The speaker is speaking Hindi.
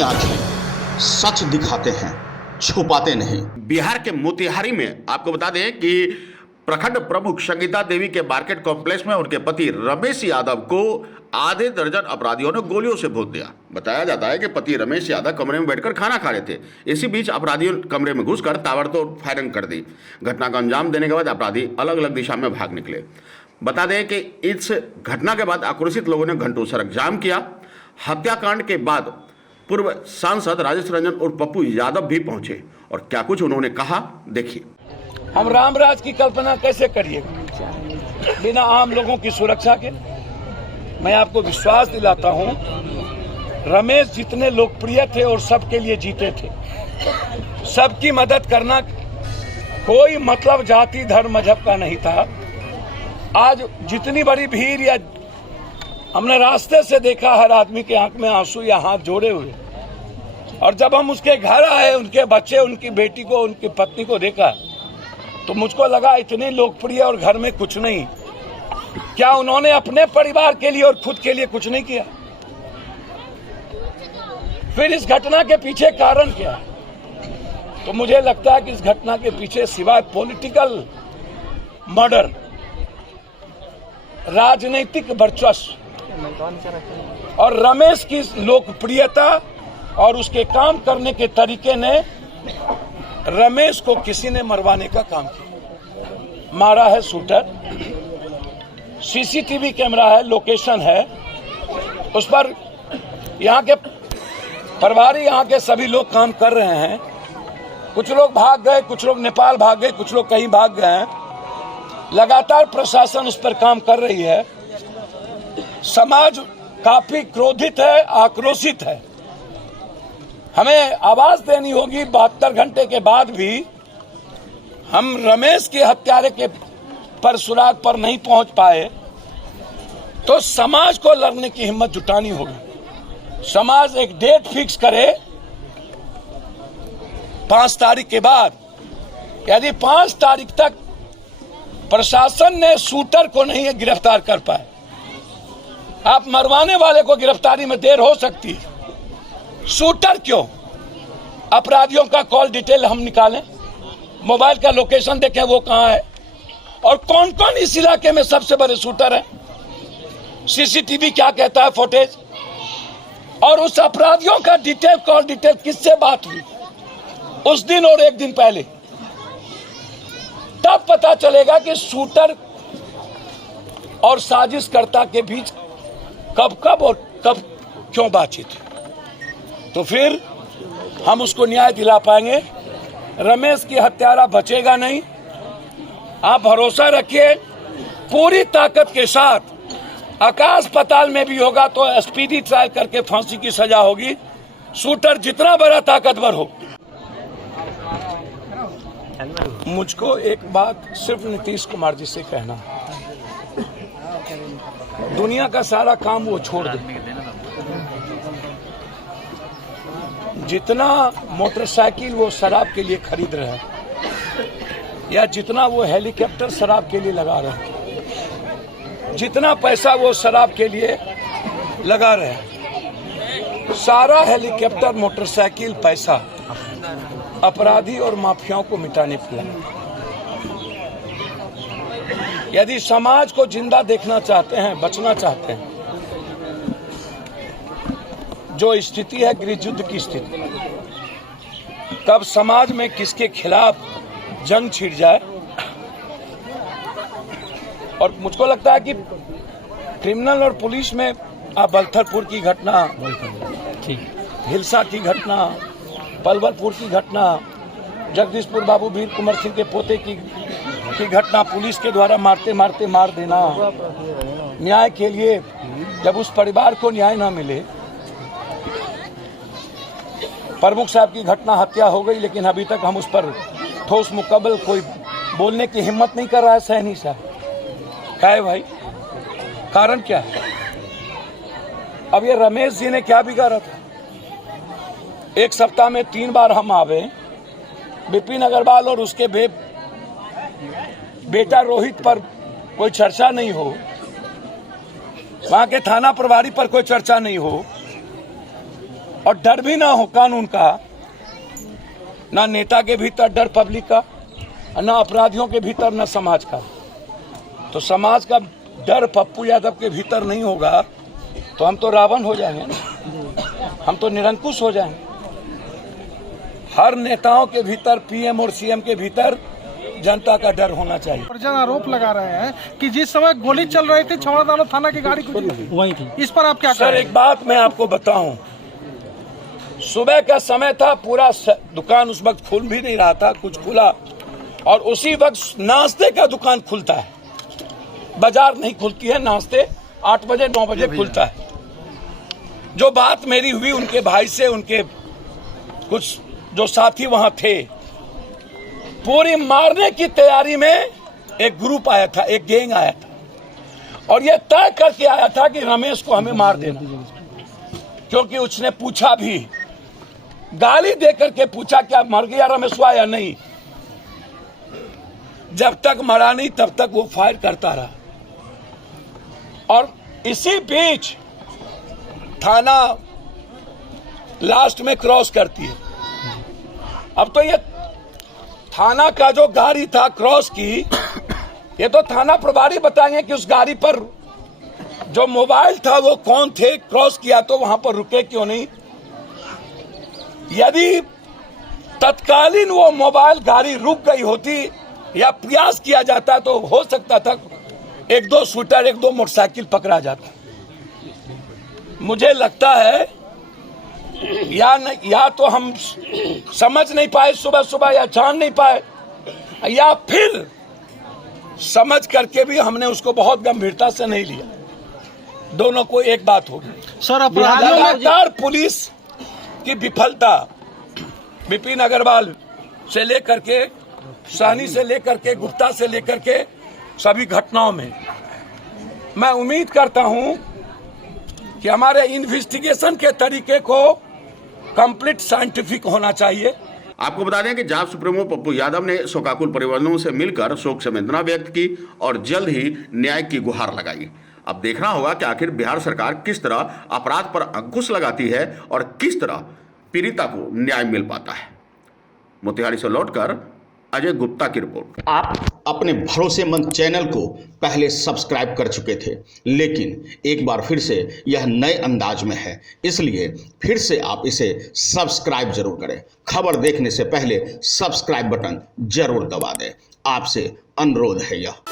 अपनी आंखें सच दिखाते हैं, छुपाते नहीं। बिहार के मोतिहारी में आपको बता दें कि प्रखंड प्रमुख संगीता देवी के मार्केट कॉम्प्लेक्स में उनके पति रमेश यादव को आधे दर्जन अपराधियों ने गोलियों से भून दिया। बताया जाता है कि पति रमेश यादव कमरे में बैठकर खाना खा रहे थे। इसी बीच अपराधियों ने कमरे में घुसकर ताबड़तोड़ फायरिंग कर दी। घटना को अंजाम देने के बाद अपराधी अलग अलग दिशा में भाग निकले। बता दें कि इस घटना के बाद आक्रोशित लोगों ने घंटों सड़क जाम किया। हत्याकांड के बाद पूर्व सांसद राजेश रंजन और पप्पू यादव भी पहुंचे और क्या कुछ उन्होंने कहा, देखिए। हम रामराज की कल्पना कैसे करिएगा बिना आम लोगों की सुरक्षा के। मैं आपको विश्वास दिलाता हूं, रमेश जितने लोकप्रिय थे और सबके लिए जीते थे। सबकी मदद करना कोई मतलब जाति धर्म मजहब का नहीं था। आज जितनी बड़ी भीड़ या हमने रास्ते से देखा, हर आदमी के आंख में आंसू या हाथ जोड़े हुए, और जब हम उसके घर आए, उनके बच्चे, उनकी बेटी को, उनकी पत्नी को देखा तो मुझको लगा इतने लोकप्रिय और घर में कुछ नहीं। क्या उन्होंने अपने परिवार के लिए और खुद के लिए कुछ नहीं किया? फिर इस घटना के पीछे कारण क्या है? तो मुझे लगता है कि इस घटना के पीछे सिवाय पॉलिटिकल मर्डर, राजनीतिक वर्चस्व और रमेश की लोकप्रियता और उसके काम करने के तरीके ने रमेश को किसी ने मरवाने का काम किया। मारा है शूटर, सीसीटीवी कैमरा है, लोकेशन है, उस पर यहाँ के प्रभारी, यहाँ के सभी लोग काम कर रहे हैं। कुछ लोग भाग गए, कुछ लोग नेपाल भाग गए, कुछ लोग कहीं भाग गए हैं। लगातार प्रशासन उस पर काम कर रही है। समाज काफी क्रोधित है, आक्रोशित है। हमें आवाज देनी होगी। 72 घंटे के बाद भी हम रमेश के हत्यारे के पर सुराग पर नहीं पहुंच पाए तो समाज को लड़ने की हिम्मत जुटानी होगी। समाज एक डेट फिक्स करे 5 तारीख के बाद। यदि 5 तारीख तक प्रशासन ने शूटर को नहीं गिरफ्तार कर पाए, आप मरवाने वाले को गिरफ्तारी में देर हो सकती है, शूटर क्यों? अपराधियों का कॉल डिटेल हम निकालें, मोबाइल का लोकेशन देखें वो कहां है और कौन कौन इस इलाके में सबसे बड़े शूटर हैं। सीसीटीवी क्या कहता है, फुटेज, और उस अपराधियों का डिटेल, कॉल डिटेल किससे बात हुई उस दिन और एक दिन पहले, तब पता चलेगा कि शूटर और साजिशकर्ता के बीच कब कब और कब क्यों बातचीत। तो फिर हम उसको न्याय दिला पाएंगे। रमेश की हत्यारा बचेगा नहीं। आप भरोसा रखिए, पूरी ताकत के साथ आकाश पाताल में भी होगा तो स्पीडी ट्रायल करके फांसी की सजा होगी। शूटर जितना बड़ा ताकतवर हो। मुझको एक बात सिर्फ नीतीश कुमार जी से कहना है, दुनिया का सारा काम वो छोड़ दे। जितना मोटरसाइकिल वो शराब के लिए खरीद रहे हैं या जितना वो हेलीकॉप्टर शराब के लिए लगा रहे हैं, जितना पैसा वो शराब के लिए लगा रहे हैं, सारा हेलीकॉप्टर, मोटरसाइकिल, पैसा अपराधी और माफियाओं को मिटाने पर लगा। यदि समाज को जिंदा देखना चाहते हैं, बचना चाहते हैं, जो स्थिति है गृह युद्ध की स्थिति, कब समाज में किसके खिलाफ जंग छिड़ जाए। और मुझको लगता है कि क्रिमिनल और पुलिस में बलथरपुर की घटना, हिलसा की घटना, पलवलपुर की घटना, जगदीशपुर बाबू वीर कुंवर सिंह के पोते की घटना, पुलिस के द्वारा मारते मारते मार देना, न्याय के लिए जब उस परिवार को न्याय ना मिले। प्रमुख साहब की घटना, हत्या हो गई, लेकिन अभी तक हम उस पर ठोस मुकम्मल कोई बोलने की हिम्मत नहीं कर रहा है। सहनी साहब क्या है भाई, कारण क्या है? अब ये रमेश जी ने क्या बिगाड़ा था? एक सप्ताह में 3 बार हम आवे, विपिन अग्रवाल और उसके बेटा रोहित पर कोई चर्चा नहीं हो, वहां के थाना प्रभारी पर कोई चर्चा नहीं हो, और डर भी ना हो कानून का, ना नेता के भीतर डर पब्लिक का, ना अपराधियों के भीतर, ना समाज का। तो समाज का डर पप्पू यादव के भीतर नहीं होगा तो हम तो रावण हो जाएंगे ना, हम तो निरंकुश हो जाएंगे। हर नेताओं के भीतर, पीएम और सीएम के भीतर जनता का डर होना चाहिए। परिजन आरोप लगा रहे हैं कि जिस समय गोली चल रही थी छौड़ादानो थाना की गाड़ी वहीं थी। इस पर आप क्या सर, कहें? एक बात मैं आपको बताऊं, सुबह का समय था, पूरा दुकान उस वक्त खुल भी नहीं रहा था, कुछ खुला, और उसी वक्त नाश्ते का दुकान खुलता है। बाजार नहीं खुलती है, नाश्ते 8 बजे 9 बजे खुलता है। जो बात मेरी हुई उनके भाई से, उनके कुछ जो साथी वहां थे, पूरी मारने की तैयारी में एक ग्रुप आया था, एक गैंग आया था, और यह तय करके आया था कि रमेश को हमें मार देना, क्योंकि उसने पूछा भी, गाली देकर के पूछा क्या मर गया रमेशवा या नहीं। जब तक मरा नहीं तब तक वो फायर करता रहा, और इसी बीच थाना लास्ट में क्रॉस करती है। अब तो ये थाना का जो गाड़ी था क्रॉस की, ये तो थाना प्रभारी बताएंगे कि उस गाड़ी पर जो मोबाइल था वो कौन थे, क्रॉस किया तो वहां पर रुके क्यों नहीं। यदि तत्कालीन वो मोबाइल गाड़ी रुक गई होती या प्रयास किया जाता तो हो सकता था 1-2 शूटर, 1-2 मोटरसाइकिल पकड़ा जाता। मुझे लगता है या तो हम समझ नहीं पाए सुबह सुबह, या जान नहीं पाए, या फिर समझ करके भी हमने उसको बहुत गंभीरता से नहीं लिया। दोनों को एक बात होगी। सर, अपराधियों में लगातार पुलिस की विफलता, विपिन अग्रवाल से लेकर के, साहनी से लेकर के, गुप्ता से लेकर के सभी घटनाओं में, मैं उम्मीद करता हूं कि हमारे इन्वेस्टिगेशन के तरीके को कंप्लीट साइंटिफिक होना चाहिए। आपको बता दें कि जाप सुप्रीमो पप्पू यादव ने शोकाकुल परिवारों से मिलकर शोक संवेदना व्यक्त की और जल्द ही न्याय की गुहार लगाई। अब देखना होगा कि आखिर बिहार सरकार किस तरह अपराध पर अंकुश लगाती है और किस तरह पीड़िता को न्याय मिल पाता है। मोतिहारी से लौटकर अजय गुप्ता की रिपोर्ट। आप अपने भरोसेमंद चैनल को पहले सब्सक्राइब कर चुके थे, लेकिन एक बार फिर से यह नए अंदाज में है, इसलिए फिर से आप इसे सब्सक्राइब जरूर करें। खबर देखने से पहले सब्सक्राइब बटन जरूर दबा दें। आपसे अनुरोध है यह।